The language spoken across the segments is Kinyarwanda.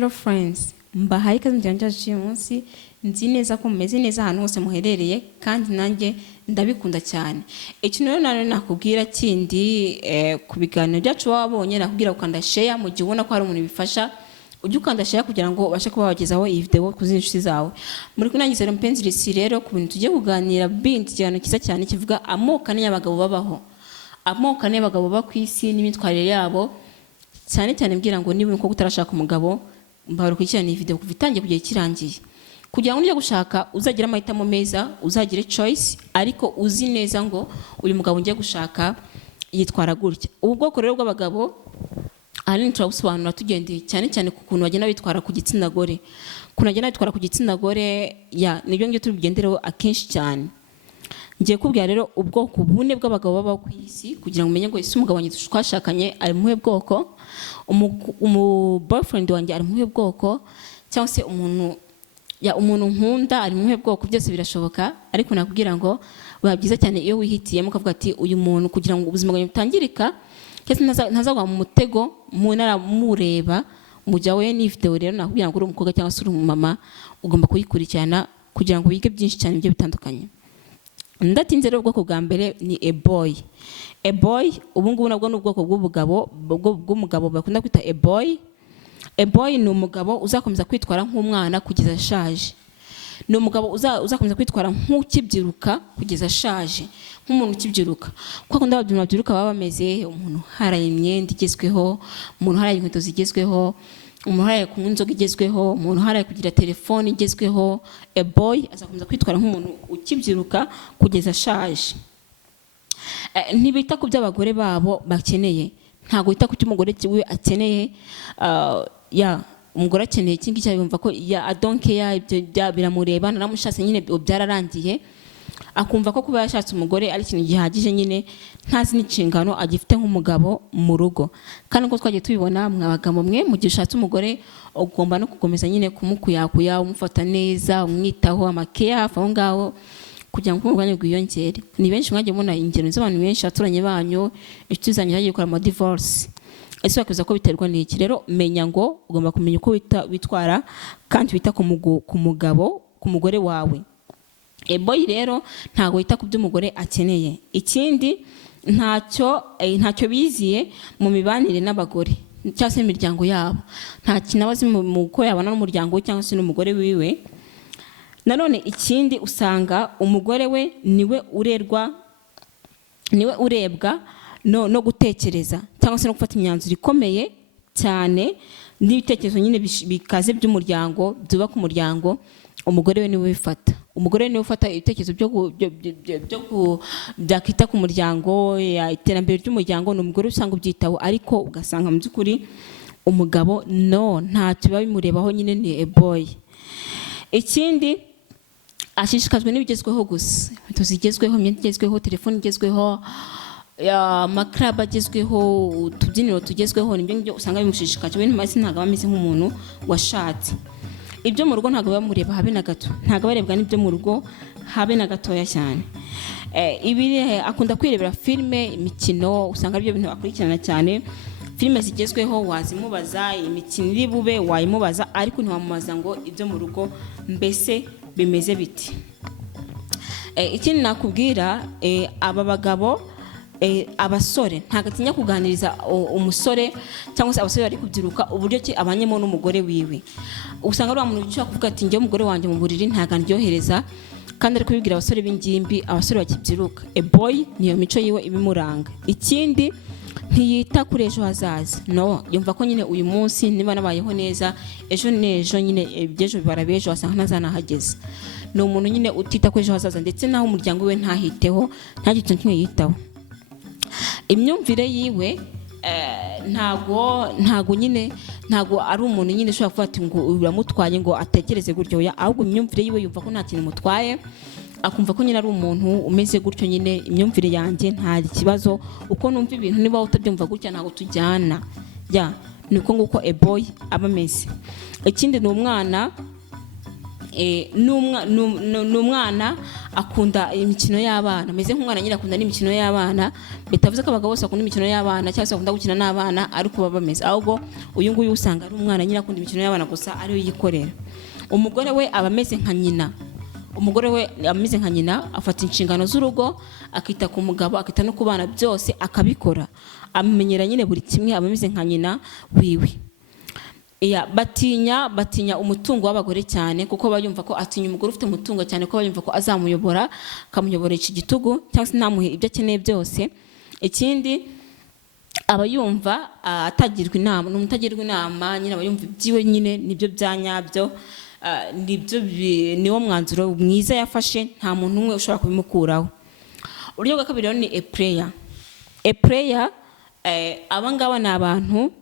Hello friends, mbahaye ikaze mu cyanja cy'umunsi. Nzi neza ko mumeze neza ahantu hose muherereye kandi nanjye ndabikunda cyane. Ikintu rero nane nakubwira kindi ku biganiro byacu wabonye nakubwira ukanda share mu gihe ubona ko hari umuntu bifasha ujye ukanda share kugira ngo ubashe kuba wagezaho iyi video ku zindi nshuti zawe. Muri kunangiza rero mpenzi risi rero ku bintu tugiye kuganira bindi cyane kiza cyane kivuga amoko ane y'abagabo babaho. Amoko ane y'abagabo baba ku isi n'imitwarire yabo. Cyane cyane mbwira ngo niba uko utarashaka umugabo mbarukurikirana iyi video kuva itangiye kugera kirangiye. Kugira ngo ujye gushaka uzagira amahitamo meza, uzagire choice ariko uzi neza ngo uyu mugabo ngiye gushaka yitwara gutya. Ubu bwoko rero bw'abagabo ahanini turabusobanura tugendeye cyane cyane ku kuntu bagenda bitwara ku gitsina gore. Kuntu bagenda bitwara ku gitsina gore nibyo ngibyo tubigendereho akenshi cyane. Ngiye kubwira rero ubwoko bune bw'abagabo baba ku isi kugira ngo umenye ngo ese umugabo wanjye twashakanye ari muhe bwoko, boyfriend wanjye ari muhe bwoko, cyangwa se umuntu nkunda ari muhe bwoko. Byose birashoboka ariko nakubwira ngo biba byiza cyane iyo wihitiyemo ukavuga ati uyu muntu kugira ngo ubuzima bwawe butangirika cyese ntazagwa mu mutego mureba mujyawe ni video rero nakubwira ngo uri umukobwa cyangwa se uri umumama ugomba kuyikurikirana kugira ngo wige byinshi cyane byo bitandukanye. Ndatinze rero ubwoko bwa mbere ni a boy. A boy ubu ngubu nabwo ni ubwoko bw'umugabo bakunda kwita a boy. A boy ni umugabo uzakomeza kwitwara nk'umwana kugeza ashaje. Ni umugabo uzakomeza kwitwara nk'ukibyiruka kugeza ashaje, nk'umuntu ukibyiruka. Kwa kundi ababyiruka baba bameze umuntu haraye imyenda igezweho, umuntu haraye inkweto zigezweho, umuntu haraye kunywa inzoga igezweho, umuntu haraye kugira telefone igezweho. A boy azakomeza kwitwara nk'umuntu ukibyiruka kugeza ashaje. Ntibita ku by'abagore babo bakeneye, ntago wita ku cy'umugore we akeneye. Umugore akeneye iki ngiki yumva ko I don't care, ibyo biramureba, naramushatse nyine byararangiye. Akumva ko kuba yashatse umugore ari ikintu gihagije nyine ntazi n'inshingano agifite nk'umugabo mu rugo. Kandi uko twagiye tubibona mwabagabo mwe mu gihe ushatse umugore ugomba no gukomeza nyine kumukuyakuya, umufata neza, umwitaho, amakeya hafi aho ngaho kugira ngo ubwanya bwiyongere. Ni benshi mwagiye mubona ingero z'abantu benshi aturanye banyu inshuti zanyu zagiye gukora ama divorce. Ese wakiza ko biterwa n'iki? Rero menya ngo ugomba kumenya uko witwara kandi wita ku mugabo, ku mugore wawe. A boy rero ntago wita ku by'umugore akeneye. Ikindi ntacyo biziye mu mibanire n'abagore cyangwa se imiryango yabo. Nta kinabazi mu ko yabana n'umuryango cyangwa se n'umugore wiwe. Nanone ikindi usanga umugore we niwe urebwa no gutekereza cyangwa se no gufata imyanzuro ikomeye cyane n'ibitekerezo nyine bikaze by'umuryango byubaka umuryango. Umugore we niwe bifata. Umugore niwe ufata ibitekerezo byakita ku muryango, iterambere ry'umuryango. Ni umugore usanga ubyitaho ariko ugasanga mu by'ukuri umugabo ntacyo biba bimurebaho, nyine ni a boy. Ikindi ashishikajwe n'ibigezweho gusa, inkweto zigezweho, imyenda igezweho, telefone igezweho, amaklub agezweho, utubyiniro tugezweho. Nibyo ngibyo usanga bimushishikaje. We ntabwo ameze nk'umuntu washatse. Ibyo mu rugo ntabwo bamureba habe na gato, ntabwo barebwa n'ibyo mu rugo habe na gatoya cyane. Akunda kwirebera filime, imikino, usanga aribyo bintu akurikirana cyane. Filime zigezweho wazimubaza, imikino iri bube wayimubaza, ariko ntiwamubaza ngo ibyo mu rugo mbese bimeze biti. Ikindi nakubwira aba bagabo abasore ntago atinya kuganiriza umusore cyangwa se abasore bari kubyiruka uburyo ki abanyemo n'umugore wiwe. Usanga ari umuntu ushaka kuvuga ati njye umugore wanjye mu buriri ntago ndyohereza, kandi ari kubibwira abasore b'ingimbi, abasore bakibyiruka. A boy niyo mico yiwe ibimuranga. Ikindi ntiyita kuri ejo hazaza. Yumva ko nyine uyu munsi niba nabayeho neza ejo n'ejo nyine ibyejo bibarabejo wasanga ntazanahageze. Ni umuntu nyine utita kuri ejo hazaza ndetse naho umuryango we ntahiteho, nta kintu kimwe yitaho. Imyumvire yiwe ntago ari umuntu nyine ushobora kuvuga ati ngo uramutwaye ngo atekereze gutyo. Ahubwo imyumvire yiwe yumva ko nta kintu mutwaye, akumva ko nyine ari umuntu umeze gutyo. Nyine imyumvire yanjye nta kibazo, uko numva ibintu niba utabyumva gutya ntago tujyana. Niko nguko a boy aba ameze. Ikindi ni umwana akunda imikino y'abana, ameze nk'umwana nyine akunda n'imikino y'abana. Bitavuze ko abagabo bose bakunda imikino y'abana cyangwa se bakunda gukina n'abana ariko baba bameze, ahubwo uyu nguyu usanga ari umwana nyine akunda imikino y'abana gusa ariyo yikorera. Umugore we aba ameze nka nyina, umugore we ameze nka nyina, afata inshingano z'urugo, akita ku mugabo, akita no ku bana, byose akabikora, amenyera nyine buri kimwe, aba ameze nka nyina wiwe. Batinya umutungo w'abagore cyane, kuko bayumva ko atinya umugore ufite umutungo cyane, ko bayumva ko azamuyobora, akamuyoborera iki gitugu cyangwa se ntamuhe ibyo akeneye byose. Ikindi aba yumva atagirwa inama, n'umutagirwa inama nyine aba yumva ibyiwe nyine nibyo bya nyabyo, niwo mwanzuro mwiza yafashe, nta muntu umwe ushobora kubimukuraho. Uburyo bwa kabiri ni a prayer. Abangaba ni abantu,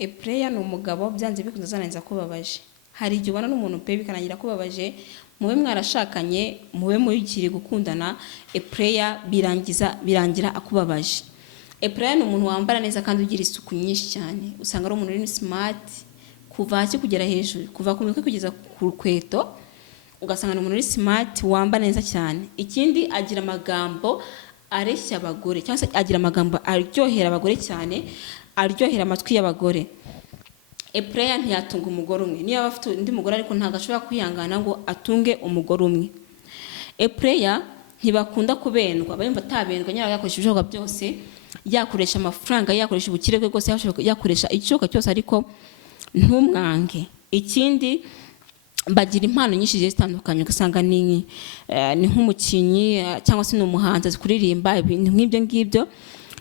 a prayer ni umugabo byanze bikunze azananiza kubabaje. Hari igihe ubona n'umuntu pe bikarangira kubabaje, mube mwarashakanye, mube mukiri gukundana, a prayer birangira akubabaje. A prayer ni umuntu wambara neza kandi ugira isuku nyinshi cyane, usanga ari umuntu uri smart kuva hasi kugera hejuru, kuva ku mitwe kugeza ku rukweto, ugasanga ni umuntu uri smart wambara neza cyane. Ikindi agira amagambo areshya abagore, cyangwa se agira amagambo aryohera abagore cyane, aryohera amatwi y'abagore. A prayer ntiyatunga umugore umwe, niyo aba afite undi mugore ariko ntabwo ashobora kwihangana ngo atunge umugore umwe. A prayer ntibakunda kubendwa, bayumva atabendwa, nyine yakoresha ibishoboka byose, yakoresha amafaranga, yakoresha ubukire bwe bwose, yakoresha igishoboka cyose ariko ntumwange. Ikindi bagira impano nyinshi zitandukanye, ugasanga ni nk'umukinnyi cyangwa se n'umuhanzi azi kuririmba ibintu nk'ibyo ngibyo,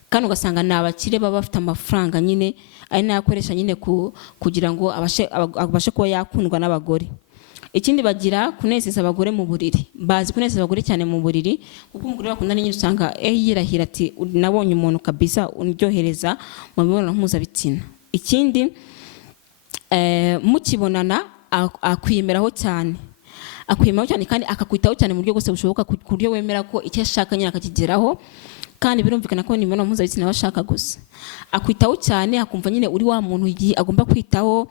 kandi ugasanga ni abakire baba bafite amafaranga nyine ari nayo akoresha nyine kugira ngo abashe kuba yakundwa n'abagore. Ikindi bagira kunezeza abagore mu buriri, bazi kunezeza abagore cyane mu buriri, kuko umugore bakundana nyine usanga yirahira ati nabonye umuntu kabisa undyohereza mu mibonano mpuzabitsina. Ikindi mukibonana akwiyemeraho cyane, kandi akakwitaho cyane mu buryo bwose bushoboka, ku buryo wemera ko icyo ashaka nyine akakigeraho, kandi birumvikana ko ni imibonano mpuzabitsina bashaka gusa. Akwitaho cyane, akumva nyine uri wa muntu agomba kwitaho,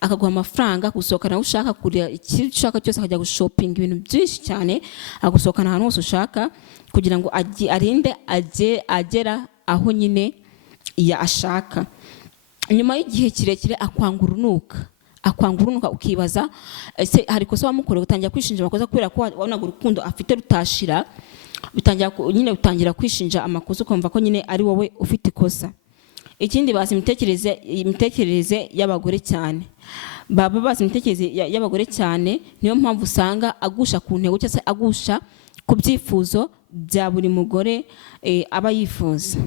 akaguha amafaranga, gusohokana aho ushaka, kurya icyo ushaka cyose, akajya gushopinga ibintu byinshi cyane, agusohokana ahantu hose ushaka, kugira ngo arinde agera aho nyine ashaka. Nyuma y'igihe kirekire akwanga urunuka, ukibaza ese hari kosa wamukoreye, utangira kwishinja amakosa kubera ko wabonaga urukundo afite rutashira, utangira kwishinja amakosa, ukumva ko nyine ari wowe ufite ikosa. Ikindi bazi imitekerereze y'abagore cyane, baba bazi imitekerereze y'abagore cyane, niyo mpamvu usanga agusha ku ntego cyangwa se agusha ku byifuzo bya buri mugore aba yifuza.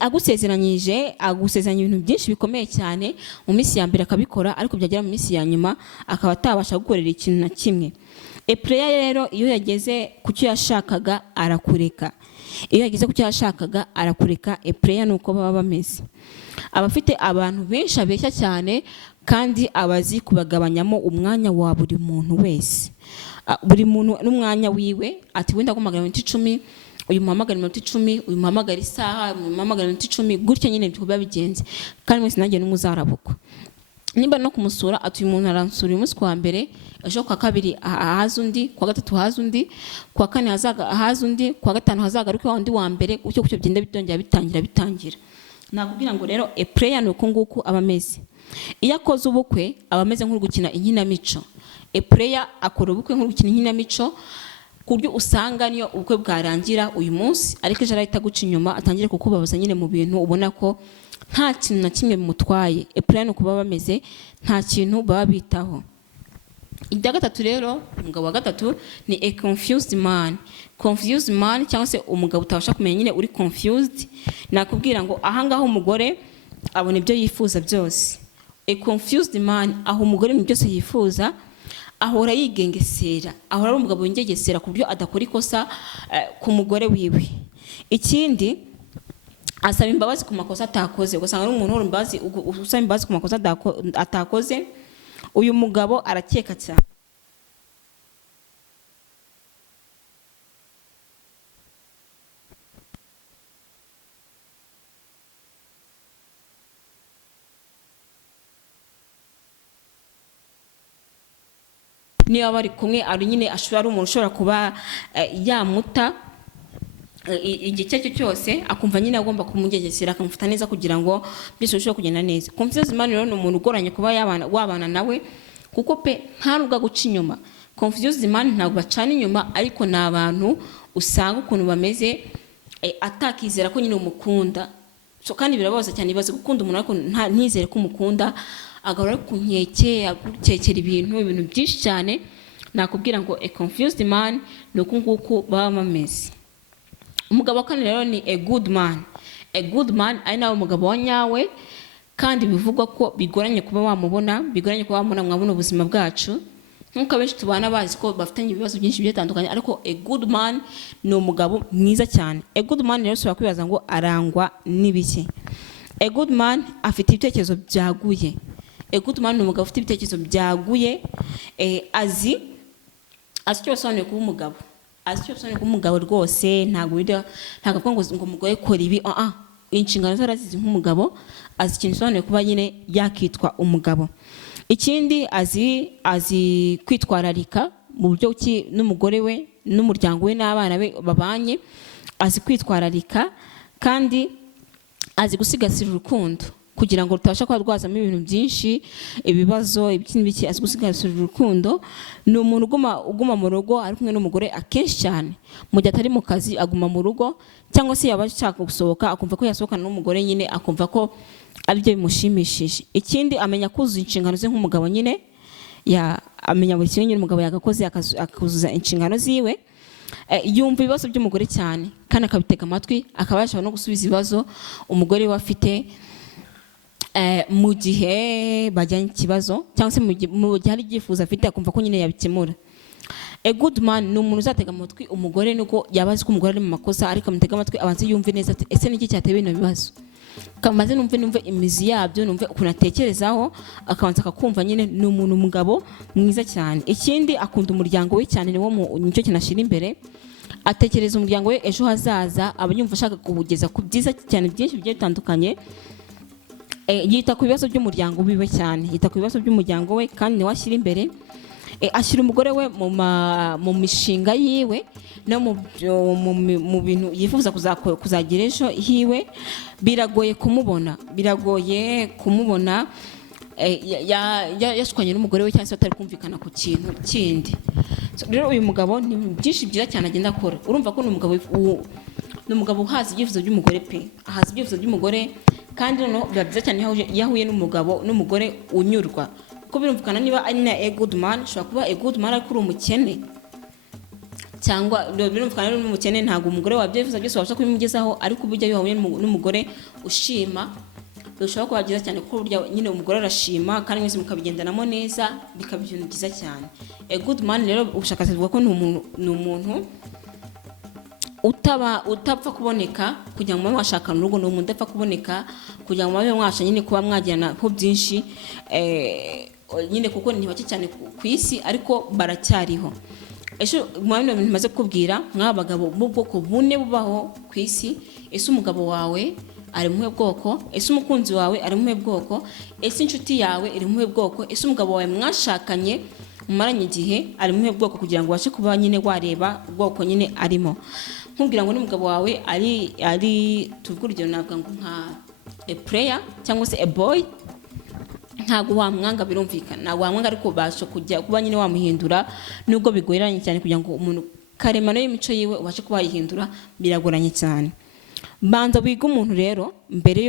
Agusezeranya ibintu byinshi bikomeye cyane, mu minsi ya mbere akabikora, ariko byagera mu minsi ya nyuma akaba atabasha gukorera ikintu na kimwe. Prayer rero iyo yageze ku cyo yashakaga arakureka, prayer ni uko baba bameze. Abafite abantu benshi abeshya cyane, kandi abazi kubagabanyamo umwanya wa buri muntu wese, buri muntu n'umwanya wiwe, ati wenda guhamagara iminota 10, uyu muhamagara iminota 10, uyu muhamagara isaha, uyu muhamagara iminota 10, gutyo nyine biba bigenze, kandi mwese nanjye n'umuzarabukwa. Nimba no kumusura, ati uyu muntu aransura uyu munsi kwa mbere, ejo kwa kabiri haza undi, kwa gatatu haza undi, kwa kane haza undi, kwa gatanu hazagaruke wa undi wa mbere, gutyo byenda bitangira. Nakubwira ngo rero prayer ni uko nguko aba ameze. Iyo akoze ubukwe aba ameze nk'uri gukina inkinamico. Prayer akora ubukwe nk'uri gukina inkinamico, ku buryo usanga niyo ubukwe bwarangira uyu munsi, ariko ejo arahita guca inyuma, atangire kukubabaza nyine mu bintu ubona ko nta kintu na kimwe bimutwaye. Prayer ni uko baba bameze, nta kintu baba bitaho. Icya gatatu rero, umugabo wa gatatu ni a confused man. Confused man cyangwa se umugabo utabasha kumenya nyine uri confused. Nakubwira ngo ahangaho umugore abona ibyo yifuza byose. A confused man, aho umugore ibintu byose yifuza, ahora yigengesera, ahora ari umugabo wingegesera ku buryo adakora ikosa ku mugore wiwe. Ikindi asaba imbabazi ku makosa atakoze, ugasanga ari umuntu usaba imbabazi ku makosa atakoze. Uyu mugabo arakeka cyane. niba bari kumwe ari nyine ashobora umuntu ushobora kuba yamuta igihe icyo aricyo cyose akumva nyine agomba kumugegesera akamufata neza kugira ngo byose bishobore kugenda neza. Confused man rero ni umuntu ugoranye kuba wabana nawe kuko pe nta nubwo aguca inyuma. Confused man ntabwo bacana inyuma, ariko ni abantu usanga ukuntu bameze atakizera ko nyine umukunda. So kandi birabaza cyane, ibaze gukunda umuntu ariko ntizere ko umukunda, agahora ku nkeke agukekera ibintu byinshi cyane. Nakubwira ngo a confused man ni uku nguku baba bameze. Umugabo wa kane rero ni a good man. A good man ari nawe umugabo wa nyawe, kandi bivugwa ko bigoranye kuba wamubona, bigoranye kuba wamubona mwabona ubuzima bwacu. Nkuko benshi tubana bazi ko bafitanye ibibazo byinshi bitandukanye, ariko a good man ni umugabo mwiza cyane. A good man rero ushobora kwibaza ngo arangwa n'ibiki? A good man afite ibitekerezo byaguye. A good man ni umugabo ufite ibitekerezo byaguye, azi icyo bisobanuye kuba umugabo. Azi icyo bisobanuye kuba umugabo rwose. Ntabwo avuga ngo umugore kora ibi. Inshingano ze arazizi nk'umugabo, azi ikintu bisobanuye kuba nyine yakitwa umugabo. Ikindi azi kwitwararika mu buryo n'umugore we n'umuryango we n'abana be babanye. Azi kwitwararika kandi azi gusigasira urukundo kugira ngo rutabasha kuba rwazamo ibintu byinshi, ibibazo ibiki. Azi gusigasira urukundo. Ni umuntu uguma mu rugo ari kumwe n'umugore akenshi cyane. Mu gihe atari mu kazi aguma mu rugo, cyangwa se yaba ashaka gusohoka akumva ko yasohokana n'umugore nyine akumva ko aribyo bimushimishije. Ikindi amenya kuzuza inshingano ze nk'umugabo nyine, amenya buri kimwe nyine umugabo yagakoze akazuza inshingano ziwe. Yumva ibibazo by'umugore cyane kandi akabitega amatwi, akaba yashobora no gusubiza ibibazo umugore we afite mu gihe bajyanye ikibazo, cyangwa se mu gihe hari ibyifuzo afite akumva ko nyine yabikemura. A good man ni umuntu uzatega amatwi umugore, nuko yabazi ko umugore ari mu makosa, ariko amutega amatwi abanze yumve neza ati ese niki cyateye bino bibazo, kamaze numve imizi yabyo, numve ukuntu atekerezaho, akabanza akakumva nyine. Ni umuntu umugabo mwiza cyane. Ikindi akunda umuryango we cyane, nicyo kinashira imbere. Atekereza umuryango we ejo hazaza, aba yumva ashaka kuwugeza ku byiza cyane byinshi bigiye bitandukanye. Yita ku bibazo by'umuryango wiwe cyane, yita ku bibazo by'umuryango we kandi niwe ashyira imbere. Ashyira umugore we mu mishinga yiwe no mu bintu yifuza kuzagira ejo hiwe. Biragoye kumubona yashwanye n'umugore we cyangwa se atari kumvikana ku kintu kindi. Rero uyu mugabo ni byinshi byiza cyane agenda akora. Urumva ko ni umugabo uhaza ibyifuzo by'umugore pe, ahaza ibyifuzo by'umugore. Kandi noneho biba byiza cyane iyo ahuye n'umugore unyurwa, kuko birumvikana niba ari na a good man, ushobora kuba a good man ariko uri umukene, cyangwa birumvikana uri umukene ntabwo umugore wabyifuza byose wabasha kubimugezaho, ariko burya iyo wahuye n'umugore ushima bishobora kuba byiza cyane, kuko burya nyine umugore arashima kandi mwese mukabigendanamo neza, bikaba ibintu byiza cyane. A good man rero ubushakashatsi buvuga ko ni umuntu utapfa kuboneka kugira ngo mube mwashakana urugo. Ni umuntu udapfa kuboneka kugira ngo mube mwasha nyine kuba mwagirana ho byinshi nyine, kuko ni bake cyane ku isi ariko baracyariho. Mu bintu bimaze kubwira mw'abagabo b'ubwoko bune bubaho ku isi, ese umugabo wawe ari mu bwoko? Ese umukunzi wawe ari mu bwoko? Ese inshuti yawe iri mu bwoko? Ese umugabo wawe mwashakanye mumaranye igihe ari mu bwoko, kugira ngo ubashe kuba nyine wareba ubwoko nyine arimo. Nkubwira ngo n'umugabo wawe ari tuvuga urugero navuga ngo nka a player cyangwa se a boy, ntabwo wamwanga, birumvikana ntabwo wamwanga, ariko ubasha kujya kuba nyine wamuhindura, nubwo bigoranye cyane kugira ngo umuntu karemano y'imico yiwe ubashe kuba yihindura, biragoranye cyane. Banza wiga umuntu rero mbere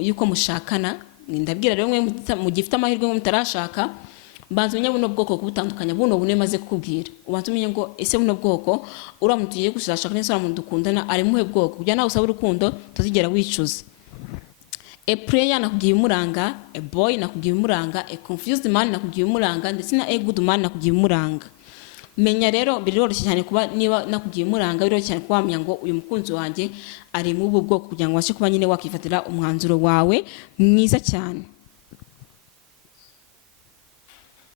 yuko mushakana. Ndabwira rero mwe mu gifite amahirwe ngo mutarashaka, banza umenye buno bwoko butandukanye, buno bune maze kukubwira. Ubanza umenye ngo ese buno bwoko uramutse ugiye gushaka neza umuntu dukundana ari mu bwoko, kugira nawe usaba urukundo utazigera wicuza. A player nakubwiye umuranga, a boy nakubwiye umuranga, a confused man nakubwiye umuranga, ndetse na a good man nakubwiye umuranga. Menya rero biroroshye cyane kuba niba nakubwiye umuranga, biroroshye cyane kuba wamenya ngo uyu mukunzi wanjye ari mu bwoko, kugira ngo ubashe kuba nyine wakifatira umwanzuro wawe mwiza cyane.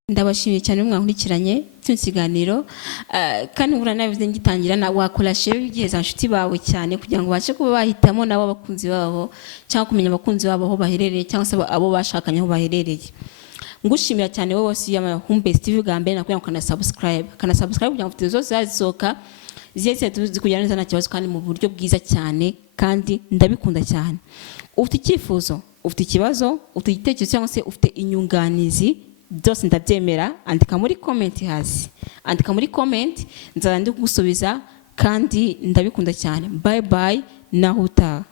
Ndabashimiye cyane mwankurikiranye cyo kiganiro, kandi ngura nabivuze ngitangira na wakora share igihe za nshuti bawe cyane, kugira ngo bashe kuba bahitamo nabo abakunzi babo, cyangwa kumenya abakunzi babo aho baherereye, cyangwa se abo bashakanye aho baherereye. ngushimira cyane wowe wose ya Homebase TV bwa mbere nakubwira ngo kana subscribe kugira ngo zose zazisohoka ziyese kujyana neza nta kibazo kandi mu buryo bwiza cyane kandi ndabikunda cyane. Ufite icyifuzo, ufite ikibazo, ufite igitekerezo cyangwa se ufite inyunganizi, byose ndabyemera, andika muri comment hasi, andika muri comment nzara ndi kugusubiza kandi ndabikunda cyane. Bye bye, naho utaha.